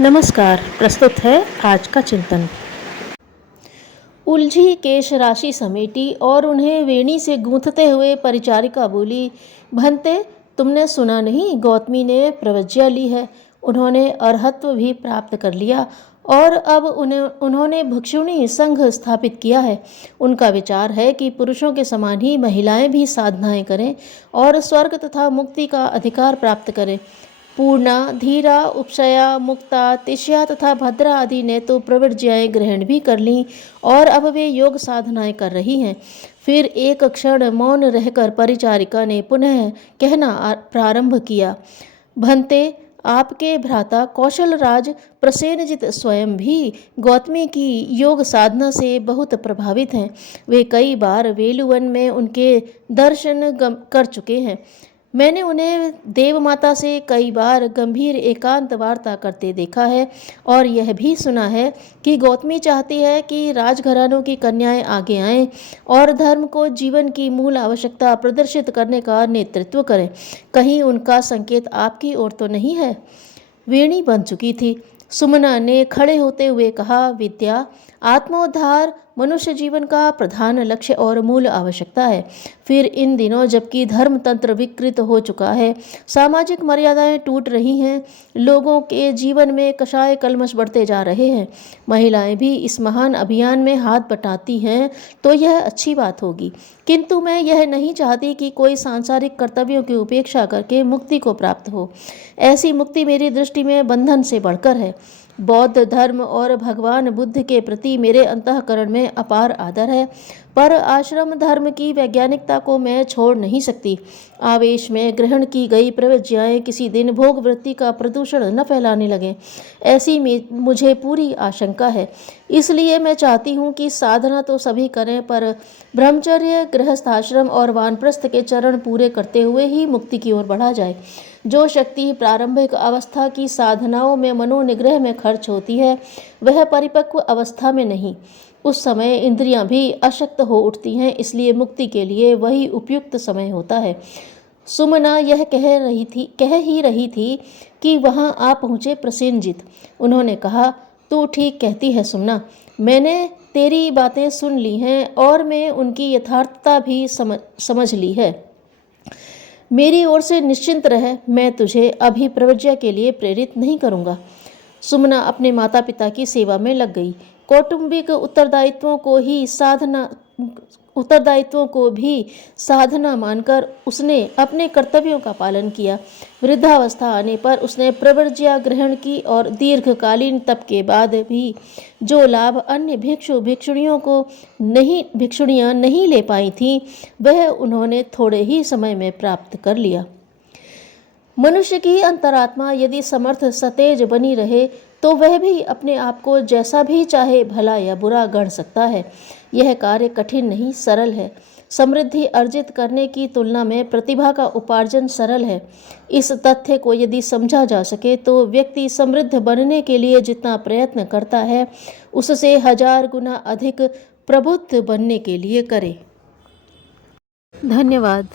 नमस्कार। प्रस्तुत है आज का चिंतन। उलझी केश राशि समेटी और उन्हें वेणी से गूंथते हुए परिचारिका बोली, भंते, तुमने सुना नहीं, गौतमी ने प्रव्रज्या ली है। उन्होंने अर्हत्व भी प्राप्त कर लिया और अब उन्होंने भिक्षुणी संघ स्थापित किया है। उनका विचार है कि पुरुषों के समान ही महिलाएं भी साधनाएं करें और स्वर्ग तथा मुक्ति का अधिकार प्राप्त करें। पूर्णा, धीरा, उपशया, मुक्ता, तिष्या तथा भद्रा आदि ने तो प्रव्रज्याएं ग्रहण भी कर लीं और अब वे योग साधनाएं कर रही हैं। फिर एक क्षण मौन रहकर परिचारिका ने पुनः कहना प्रारंभ किया, भंते, आपके भ्राता कौशलराज प्रसेनजित स्वयं भी गौतमी की योग साधना से बहुत प्रभावित हैं। वे कई बार वेलुवन में उनके दर्शन कर चुके हैं। मैंने उन्हें देवमाता से कई बार गंभीर एकांत वार्ता करते देखा है और यह भी सुना है कि गौतमी चाहती है कि राजघरानों की कन्याएं आगे आएं और धर्म को जीवन की मूल आवश्यकता प्रदर्शित करने का नेतृत्व करें। कहीं उनका संकेत आपकी ओर तो नहीं है? वेणी बन चुकी थी। सुमना ने खड़े होते हुए कहा, विद्या, आत्मोद्धार मनुष्य जीवन का प्रधान लक्ष्य और मूल आवश्यकता है। फिर इन दिनों जबकि धर्म तंत्र विकृत हो चुका है, सामाजिक मर्यादाएं टूट रही हैं, लोगों के जीवन में कषाय कल्मश बढ़ते जा रहे हैं, महिलाएं भी इस महान अभियान में हाथ बटाती हैं तो यह अच्छी बात होगी। किंतु मैं यह नहीं चाहती कि कोई सांसारिक कर्तव्यों की उपेक्षा करके मुक्ति को प्राप्त हो। ऐसी मुक्ति मेरी दृष्टि में बंधन से बढ़कर है। बौद्ध धर्म और भगवान बुद्ध के प्रति मेरे अंतःकरण में अपार आदर है, पर आश्रम धर्म की वैज्ञानिकता को मैं छोड़ नहीं सकती। आवेश में ग्रहण की गई प्रव्रज्याएं किसी दिन भोग वृत्ति का प्रदूषण न फैलाने लगें, ऐसी मुझे पूरी आशंका है। इसलिए मैं चाहती हूँ कि साधना तो सभी करें, पर ब्रह्मचर्य, गृहस्थाश्रम और वानप्रस्थ के चरण पूरे करते हुए ही मुक्ति की ओर बढ़ा जाए। जो शक्ति प्रारंभिक अवस्था की साधनाओं में मनोनिग्रह में खर्च होती है, वह परिपक्व अवस्था में नहीं। उस समय इंद्रियां भी अशक्त हो उठती हैं, इसलिए मुक्ति के लिए वही उपयुक्त समय होता है। सुमना यह कह ही रही थी कि वहां आ पहुँचे प्रसेनजित। उन्होंने कहा, तू ठीक कहती है सुमना, मैंने तेरी बातें सुन ली हैं और मैं उनकी यथार्थता भी समझ ली है। मेरी ओर से निश्चिंत रह, मैं तुझे अभी प्रव्रज्या के लिए प्रेरित नहीं करूँगा। सुमना अपने माता पिता की सेवा में लग गई। कौटुंबिक उत्तरदायित्वों को भी साधना मानकर उसने अपने कर्तव्यों का पालन किया। वृद्धावस्था आने पर उसने प्रव्रज्या ग्रहण की और दीर्घकालीन तप के बाद भी जो लाभ अन्य भिक्षुणियां नहीं ले पाई थीं, वह उन्होंने थोड़े ही समय में प्राप्त कर लिया। मनुष्य की अंतरात्मा यदि समर्थ सतेज बनी रहे तो वह भी अपने आप को जैसा भी चाहे भला या बुरा गढ़ सकता है। यह कार्य कठिन नहीं, सरल है। समृद्धि अर्जित करने की तुलना में प्रतिभा का उपार्जन सरल है। इस तथ्य को यदि समझा जा सके तो व्यक्ति समृद्ध बनने के लिए जितना प्रयत्न करता है, उससे 1000 गुना अधिक प्रबुद्ध बनने के लिए करे। धन्यवाद।